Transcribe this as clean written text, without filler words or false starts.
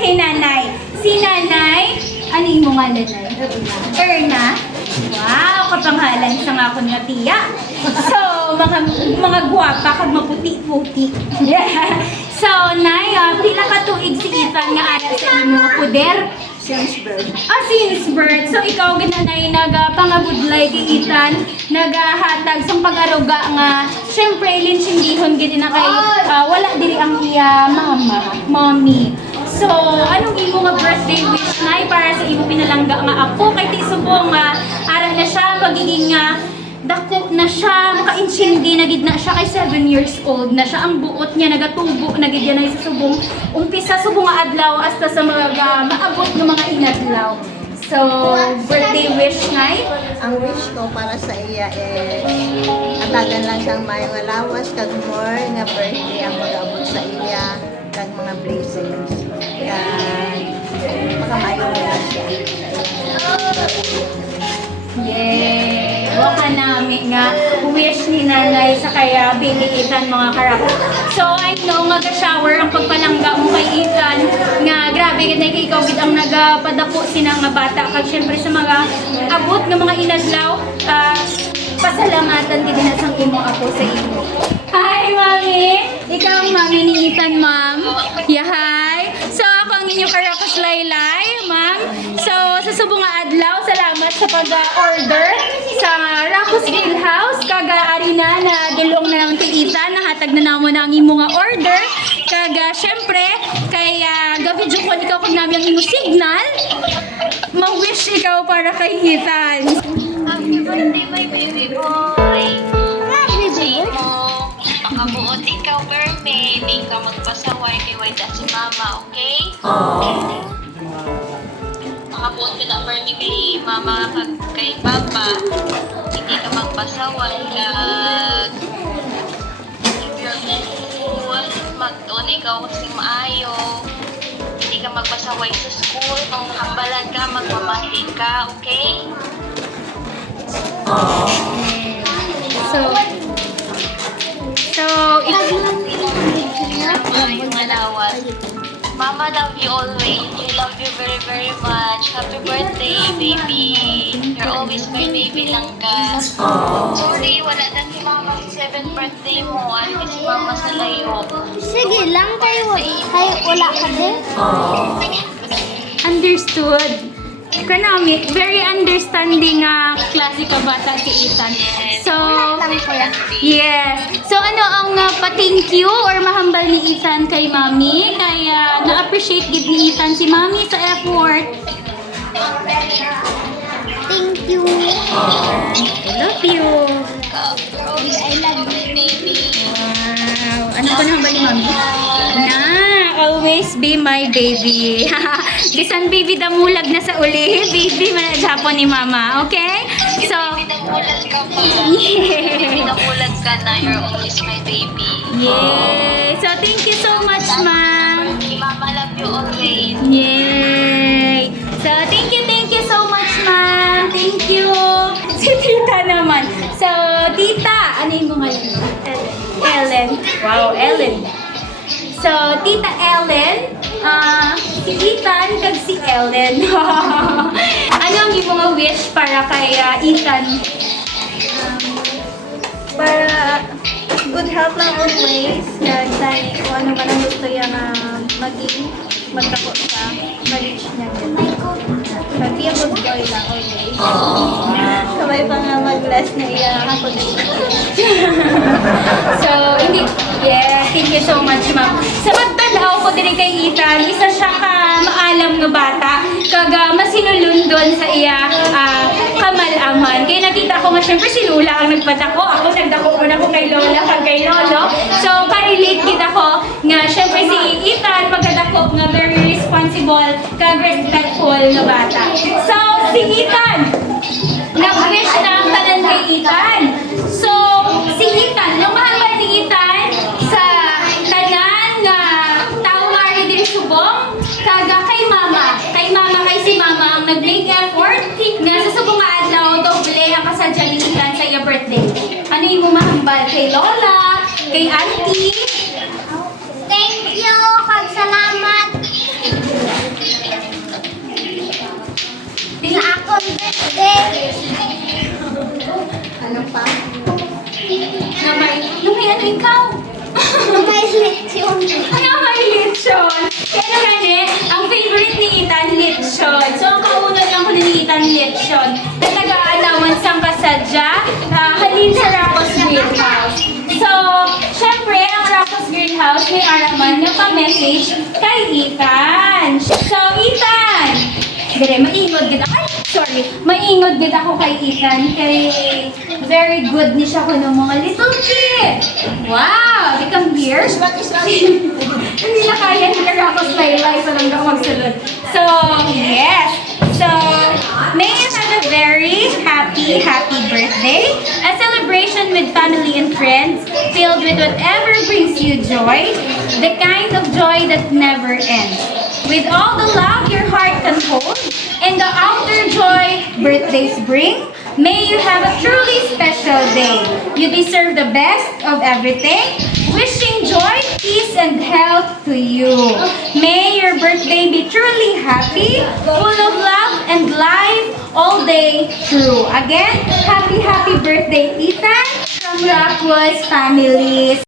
kay nanay. Si nanay, ano yung mga nanay? Erna. Wow, kapanghalan sa nga akong nga tiya. So, mga gwapa kag maputi-puti. Yeah. So, nay, pila ka tuig si Ethan nga ara sa inyong mga puder? Since birth. Since birth. So, ikaw ginanay nagapangabudlay kay Ethan, nagahatag sang pag-aruga nga, syempre, linsinggihon gini na kay, wala diri ang iya mommy. So, anong imo nga birthday wish nay para sa imo pinalangga nga ako kay ti subong nga ara na siya magiging dako na siya, maka-insindi na gid na siya kay 7 years old na siya ang buot niya nagatubo na gid yan sa subong umpisa subong nga adlaw hasta sa mga maabot ng mga inadlaw. So, birthday wish ngay? Ang wish ko para sa iya atagan lang siyang mayong alawas kag more nga birthday ang mag-abot sa iya kag mga blessings. Kag makamayo na siya. Yay! Waka namin nga wish ni nanay sa kaya baby Ethan mga karako. So I know nga shower ang pagpalangga mo kay Ethan nga grabe gid na kay ikaw gid ang nagapadako sinang nga bata kag syempre sa mga abot ng mga inadlaw pasalamatan gid na sang imo ako sa imo. Hi mami! Ikaw ang mami ni Ethan ma'am. Yeah, hi! So ako ang inyong karakos Laylay ma'am. So sa subong nga adlaw salamat sa pag-order sa Racos Grill House kaga arina na dulong na lang ti Ethan nahatag na namo na ang imo nga order kaga syempre kay ga-video call ikaw kung namin ang imo signal ma-wish ikaw para kay Ethan. Happy birthday my baby boy. Happy mo. Makabuot ikaw Mermaid. Hindi ka magpasaway kay Wayda si Mama, okay? Makabuot ka na Mermaid kay Mama kay Papa. Hindi ka magpasaway kag if you're in school, mag-on ikaw kasi maayo. Hindi ka magpasaway sa school. Kung hambalan ka, magmamahi ka, okay? Mama love you always. We love you very, very much. Happy birthday, baby. You're always my baby lang ka. Sorry, wala na si Mama sa 7th birthday mo. Ano si Mama sa layo? Sige lang kayo wala ka din. Understood. Kanami, very understanding klase ka bata si Ethan. So, yes. So, ano ang pa-thank you or mahambal ni Ethan kay Mami? Kaya na-appreciate gid ni Ethan si Mami sa effort. Thank you. I love you. I love you. Baby. Wow. Ano pa nahambal ni Mami? Na, always be my baby. Bisan baby damulag na sa uli. Baby manajapon ni Mama. Okay? So, Pinamulag ka pa. yeah. Pinamulag ka na. You're always my baby. Yay! So, thank you so much, Ma'am. Mama love you always. Yay! So, thank you so much, Ma'am. Thank you. Si Tita naman. So, Tita, ano yung mga yun? Ellen. Wow, Ellen. So, Tita Ellen, si Ethan kag si Ellen. Ano ang iyong mga wish para kay Ethan? Para good health lang always. Kag sana kung ano man ang gusto niya nga maging magdako sa ma-reach niya. Kag iya good boy lang always. Sabay pa nga mag-bless na iya ako din. So, hindi, yes, thank you so much, ma'am. Sa pagtanaw ko din kay Ethan, isa siya ka maalam nga bata, kaga masinulundon sa iya kamalaman. Kaya nakita ko nga, syempre si Lula ang nagpadako. Ako nagdako mo na ko kay Lola, kag kay Lolo. So, ka-relate kita ko nga, syempre si Ethan, pagkadako nga very responsible, kag respectful na bata. So, si Ethan, nag-wish na ang tanan kay Ethan. So, si Ethan, yung mahal ba ni Ethan sa tanan na tawari din subong, kaga kay Mama, kay si Mama ang nag-make effort nga sa subong adlaw, doble ang kasadya ni Ethan sa iya birthday. Ano yung mahambal kay Lola, kay Auntie? Thank you. Kag salamat. may araman na pa-message kay Ethan. So, Ethan! Dire, maingod gid ako. Ay, sorry. Maingod gid ako kay Ethan. Kay very good ni siya ko ng mga little kid. Wow! Di come here. Hindi na kaya ni Karakos Laylay sa lang ako magsulod. So, yes. So, may you have a very happy birthday. A celebration with family and friends, filled with whatever brings you joy. The kind of joy that never ends. With all the love your heart can hold, and the outer joy birthdays bring, may you have a truly special day. You deserve the best of everything. Wishing joy, peace, and health to you. May your birthday be truly happy, full of love and life all day through. Again, happy birthday, Ethan, from Rockwood's family.